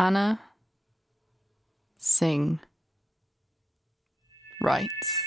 Anna Singh writes,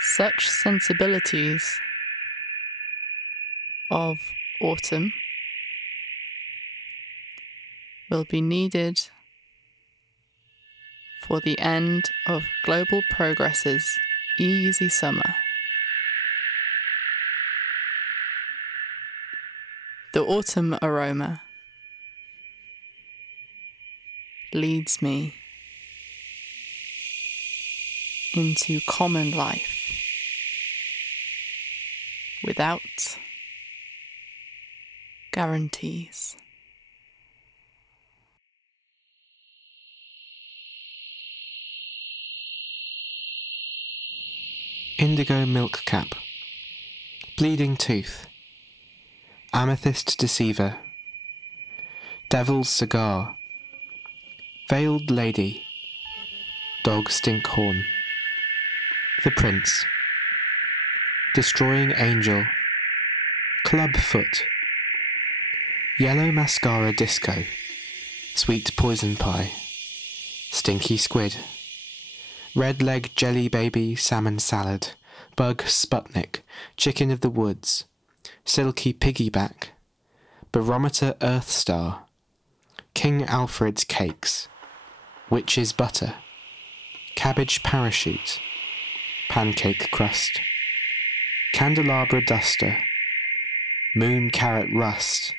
such sensibilities of autumn will be needed for the end of global progress's easy summer. The autumn aroma leads me into common life without guarantees. Indigo milk cap, bleeding tooth, amethyst deceiver, devil's cigar, veiled lady, dog stink horn, the prince, destroying angel, club foot, yellow mascara disco, sweet poison pie, stinky squid, red leg jelly baby salmon salad, bug Sputnik, chicken of the woods, silky piggyback, barometer earth star, King Alfred's cakes, witch's butter, cabbage parachute, pancake crust, candelabra duster, moon carrot rust,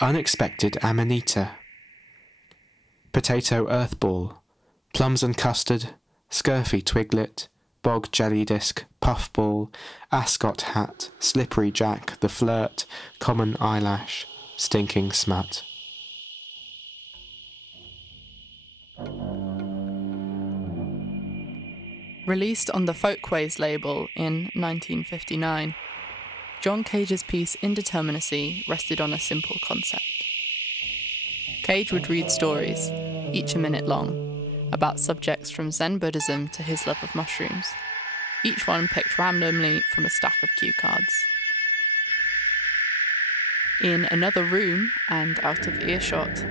unexpected amanita, potato earthball, plums and custard, scurfy twiglet, bog jelly disc, puffball, ascot hat, slippery jack, the flirt, common eyelash, stinking smut. Released on the Folkways label in 1959, John Cage's piece Indeterminacy rested on a simple concept. Cage would read stories, each a minute long, about subjects from Zen Buddhism to his love of mushrooms, each one picked randomly from a stack of cue cards. In another room and out of earshot,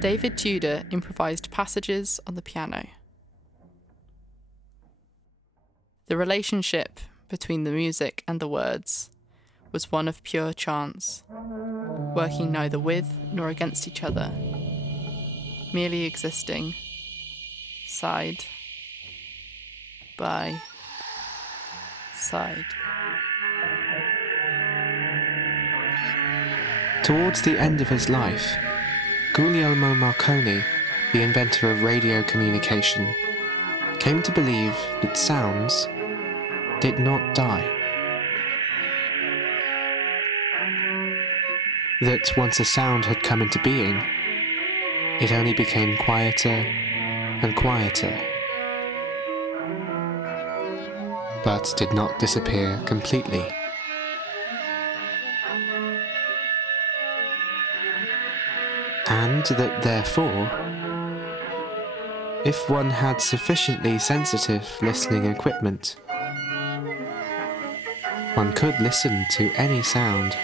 David Tudor improvised passages on the piano. The relationship between the music and the words was one of pure chance, working neither with nor against each other, merely existing side by side. Towards the end of his life, Guglielmo Marconi, the inventor of radio communication, came to believe that sounds did not die. That once a sound had come into being, it only became quieter and quieter, but did not disappear completely. And that therefore, if one had sufficiently sensitive listening equipment, one could listen to any sound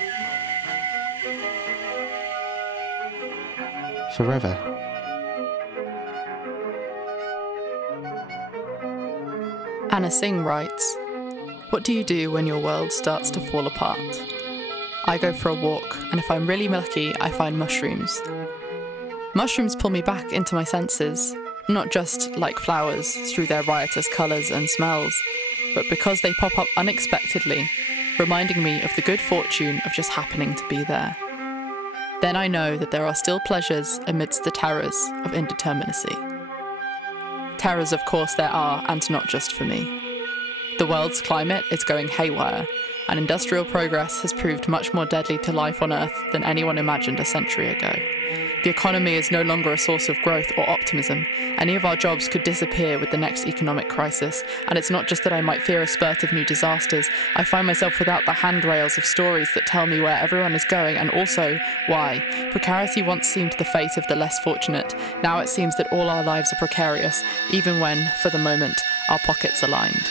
forever. Anna Singh writes, what do you do when your world starts to fall apart? I go for a walk, and if I'm really lucky, I find mushrooms. Mushrooms pull me back into my senses, not just like flowers through their riotous colours and smells, but because they pop up unexpectedly, reminding me of the good fortune of just happening to be there. Then I know that there are still pleasures amidst the terrors of indeterminacy. Terrors, of course, there are, and not just for me. The world's climate is going haywire, and industrial progress has proved much more deadly to life on Earth than anyone imagined a century ago. The economy is no longer a source of growth or optimism. Any of our jobs could disappear with the next economic crisis, and it's not just that I might fear a spurt of new disasters. I find myself without the handrails of stories that tell me where everyone is going and also why. Precarity once seemed the fate of the less fortunate. Now it seems that all our lives are precarious, even when, for the moment, our pockets are lined.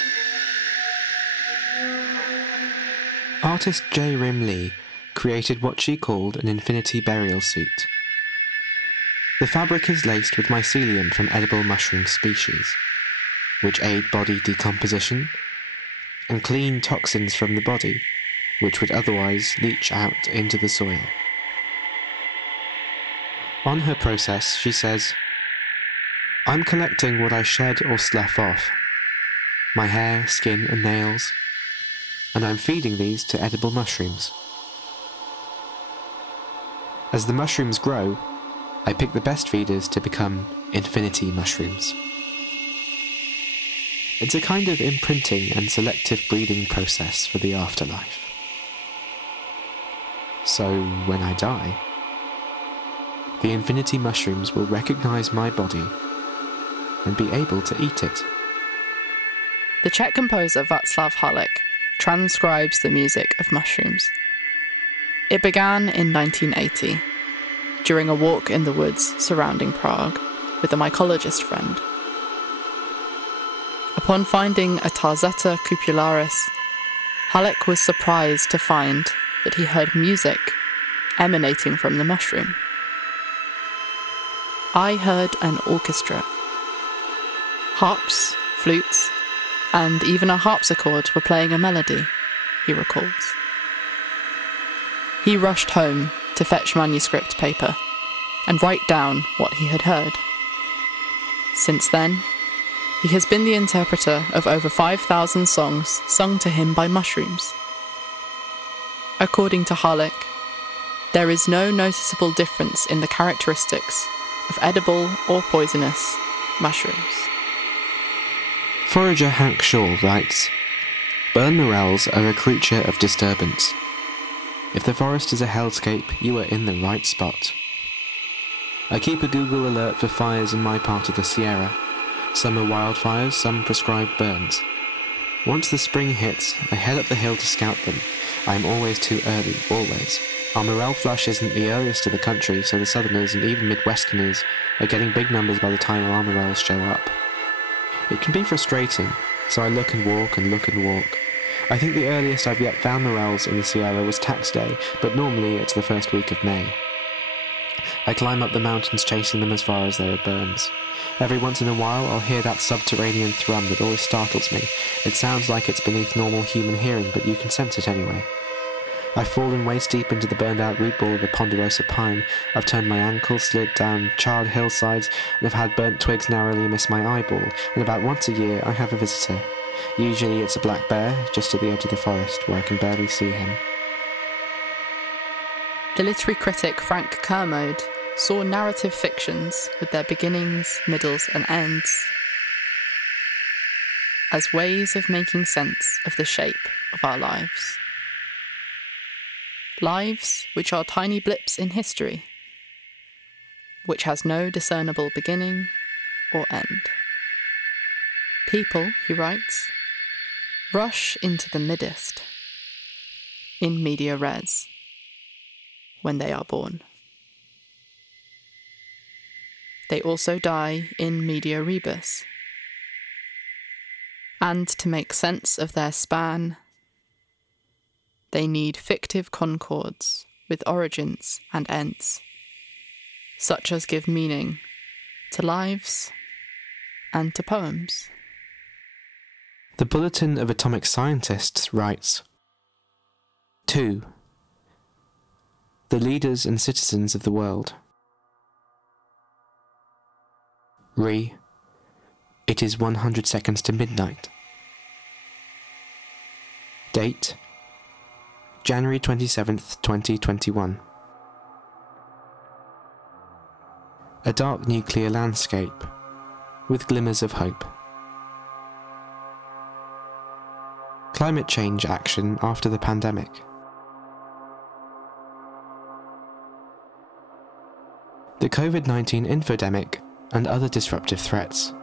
artist J. Rim Lee created what she called an infinity burial suit. The fabric is laced with mycelium from edible mushroom species, which aid body decomposition and clean toxins from the body, which would otherwise leach out into the soil. On her process, she says, "I'm collecting what I shed or slough off, my hair, skin and nails, and I'm feeding these to edible mushrooms. As the mushrooms grow, I pick the best feeders to become infinity mushrooms." It's a kind of imprinting and selective breeding process for the afterlife. So when I die, the infinity mushrooms will recognize my body and be able to eat it. The Czech composer Václav Halík transcribes the music of mushrooms. It began in 1980, during a walk in the woods surrounding Prague with a mycologist friend. Upon finding a Tarzetta cupularis, Halík was surprised to find that he heard music emanating from the mushroom. "I heard an orchestra. Harps, flutes, and even a harpsichord were playing a melody," he recalls. He rushed home to fetch manuscript paper and write down what he had heard. Since then, he has been the interpreter of over 5,000 songs sung to him by mushrooms. According to Halík, there is no noticeable difference in the characteristics of edible or poisonous mushrooms. Forager Hank Shaw writes, "Burn morels are a creature of disturbance. If the forest is a hellscape, you are in the right spot. I keep a Google alert for fires in my part of the Sierra. Some are wildfires, some prescribed burns. Once the spring hits, I head up the hill to scout them. I am always too early, always. Our morel flush isn't the earliest in the country, so the southerners and even Midwesterners are getting big numbers by the time our morels show up. It can be frustrating, so I look and walk and look and walk. I think the earliest I've yet found morels in the Sierra was tax day, but normally it's the first week of May. I climb up the mountains chasing them as far as there are burns. Every once in a while I'll hear that subterranean thrum that always startles me. It sounds like it's beneath normal human hearing, but you can sense it anyway. I've fallen waist deep into the burned out root ball of a ponderosa pine. I've turned my ankle, slid down charred hillsides, and have had burnt twigs narrowly miss my eyeball, and about once a year I have a visitor. Usually it's a black bear, just at the edge of the forest, where I can barely see him. The literary critic Frank Kermode saw narrative fictions with their beginnings, middles, and ends as ways of making sense of the shape of our lives. Lives which are tiny blips in history, which has no discernible beginning or end. People, he writes, rush into the midst, in media res, when they are born. They also die in media rebus. And to make sense of their span, they need fictive concords with origins and ends, such as give meaning to lives and to poems. The Bulletin of Atomic Scientists writes, 2. The leaders and citizens of the world. Re. It is 100 seconds to midnight. Date. January 27th, 2021. A dark nuclear landscape, with glimmers of hope. Climate change action after the pandemic. The COVID-19 infodemic and other disruptive threats.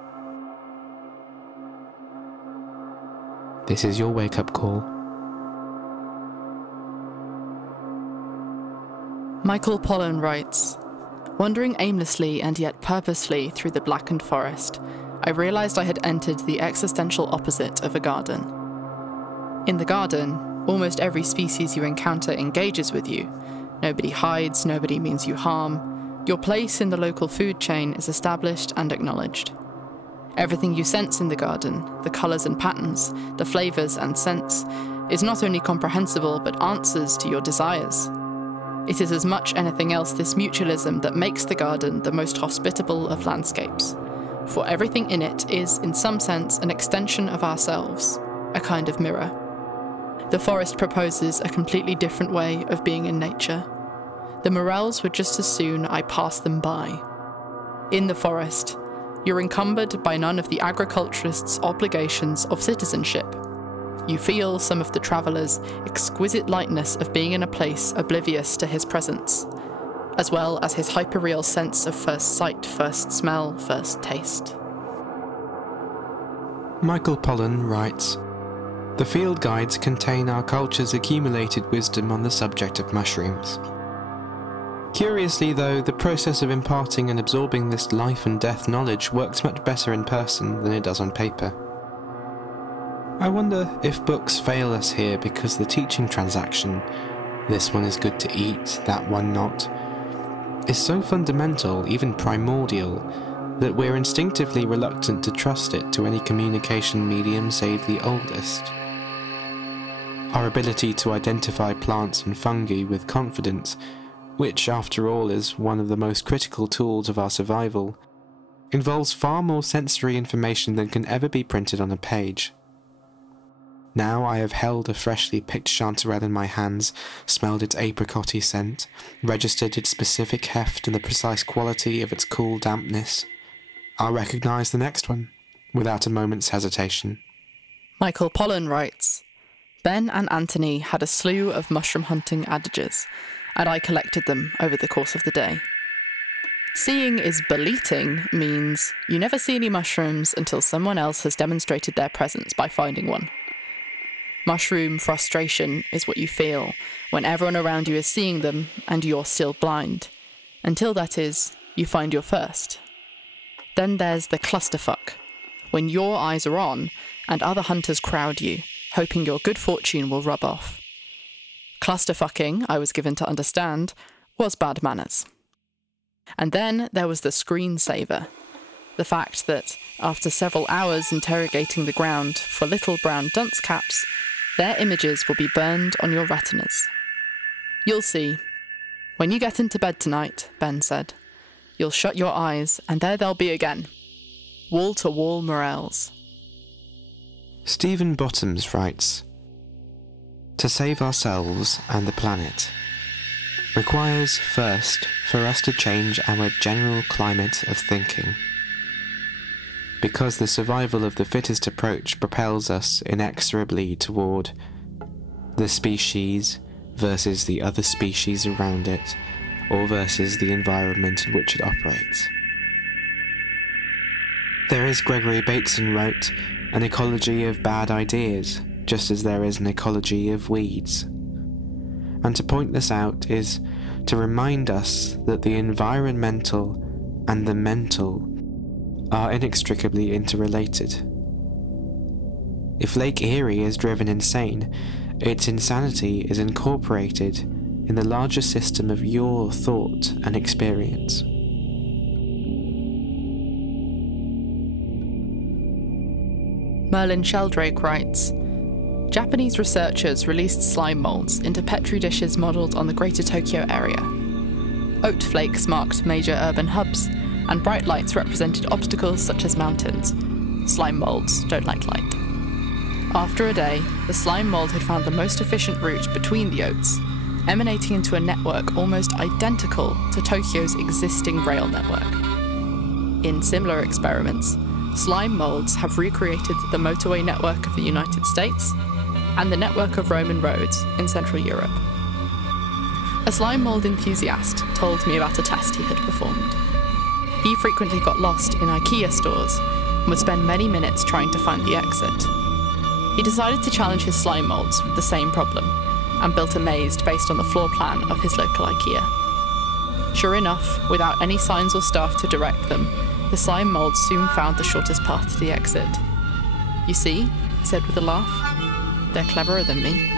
This is your wake-up call. Michael Pollan writes, wandering aimlessly and yet purposefully through the blackened forest, I realised I had entered the existential opposite of a garden. In the garden, Almost every species you encounter engages with you. Nobody hides, nobody means you harm. Your place in the local food chain is established and acknowledged. Everything you sense in the garden, the colours and patterns, the flavours and scents, is not only comprehensible but answers to your desires. It is as much anything else this mutualism that makes the garden the most hospitable of landscapes. For everything in it is, in some sense, an extension of ourselves, a kind of mirror. The forest proposes a completely different way of being in nature. The morels would just as soon I passed them by. In the forest, you're encumbered by none of the agriculturist's obligations of citizenship. You feel some of the traveller's exquisite lightness of being in a place oblivious to his presence, as well as his hyperreal sense of first sight, first smell, first taste. Michael Pollan writes, "The field guides contain our culture's accumulated wisdom on the subject of mushrooms. Curiously though, the process of imparting and absorbing this life and death knowledge works much better in person than it does on paper. I wonder if books fail us here because the teaching transaction, this one is good to eat, that one not, is so fundamental, even primordial, that we're instinctively reluctant to trust it to any communication medium save the oldest. Our ability to identify plants and fungi with confidence, which after all is one of the most critical tools of our survival, involves far more sensory information than can ever be printed on a page. Now I have held a freshly picked chanterelle in my hands, smelled its apricotty scent, registered its specific heft and the precise quality of its cool dampness. I'll recognise the next one, without a moment's hesitation." Michael Pollan writes, "Ben and Anthony had a slew of mushroom hunting adages, and I collected them over the course of the day. Seeing is beleating means you never see any mushrooms until someone else has demonstrated their presence by finding one. Mushroom frustration is what you feel when everyone around you is seeing them and you're still blind, until that is, you find your first. Then there's the clusterfuck, when your eyes are on and other hunters crowd you, hoping your good fortune will rub off. Clusterfucking, I was given to understand, was bad manners. And then there was the screensaver, the fact that, after several hours interrogating the ground for little brown dunce caps, their images will be burned on your retinas. You'll see. When you get into bed tonight, Ben said, you'll shut your eyes and there they'll be again. Wall-to-wall morels." Stephen Bottoms writes, "To save ourselves and the planet requires first for us to change our general climate of thinking. Because the survival of the fittest approach propels us inexorably toward the species versus the other species around it, or versus the environment in which it operates. There is, Gregory Bateson wrote, an ecology of bad ideas, just as there is an ecology of weeds. And to point this out is to remind us that the environmental and the mental are inextricably interrelated. If Lake Erie is driven insane, its insanity is incorporated in the larger system of your thought and experience. Merlin Sheldrake writes, Japanese researchers released slime molds into petri dishes modelled on the Greater Tokyo area. Oat flakes marked major urban hubs, and bright lights represented obstacles such as mountains. Slime molds don't like light. After a day, the slime mold had found the most efficient route between the oats, emanating into a network almost identical to Tokyo's existing rail network. In similar experiments, slime molds have recreated the motorway network of the United States and the network of Roman roads in Central Europe. A slime mold enthusiast told me about a test he had performed. He frequently got lost in IKEA stores and would spend many minutes trying to find the exit. He decided to challenge his slime molds with the same problem and built a maze based on the floor plan of his local IKEA. Sure enough, without any signs or staff to direct them, the slime molds soon found the shortest path to the exit. You see, he said with a laugh, they're cleverer than me.